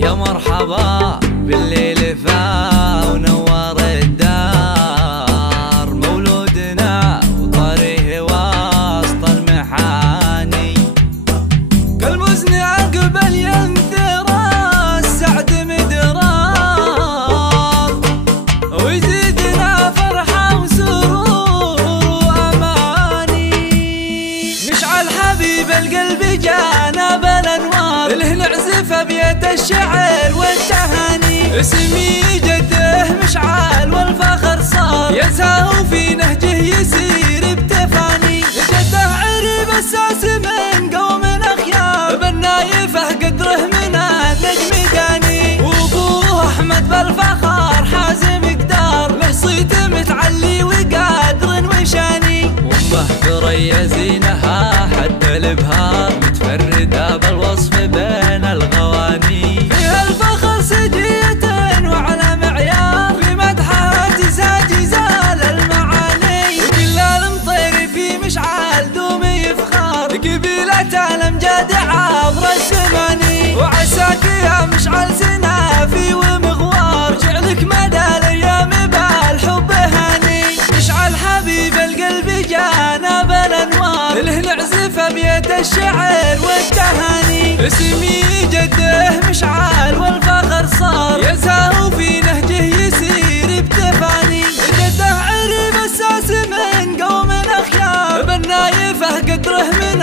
يا مرحبا بالليل فا ونور الدار، مولودنا وطريه وسط المحاني، كالمزن عقبل ينثر السعد مدرار، ويزيدنا فرحة وسرور وأماني. مشعل حبيب القلب جانا بالأنوار، له نعزف أبيات الشعر والتهاني، اسمي جده مشعل والفخر صار، يسهو في نهجه يسير بتفاني. جده عرب الساس من قوم أخيار، بالنايفه قدره من النجم داني، وابوه أحمد بالفخر حازم قدار، له صيت متعلي وقادر وشاني. وامه ثريا زينها حد الابهار، متفردة بالوصف بين الغواني، فيها الفخر سجية وعلى معيار، في مدحها تزاج زال المعاني. وكل المطير في مشعل دوم يفخر، قبيلة الامجاد عبر الزماني، وعساك يا مشعل سنافي ومغوار، جعلك مدى الايام بالحب هاني. مشعل حبيب القلب جانا بالانوار، له نعزف ابيات الشعر والتهاني، اسمي جده مشعل والفخر صار، يسهو في نهجه يسير بتفاني. جده عرب الساس من قوم اخيار، بالنايفه قدره من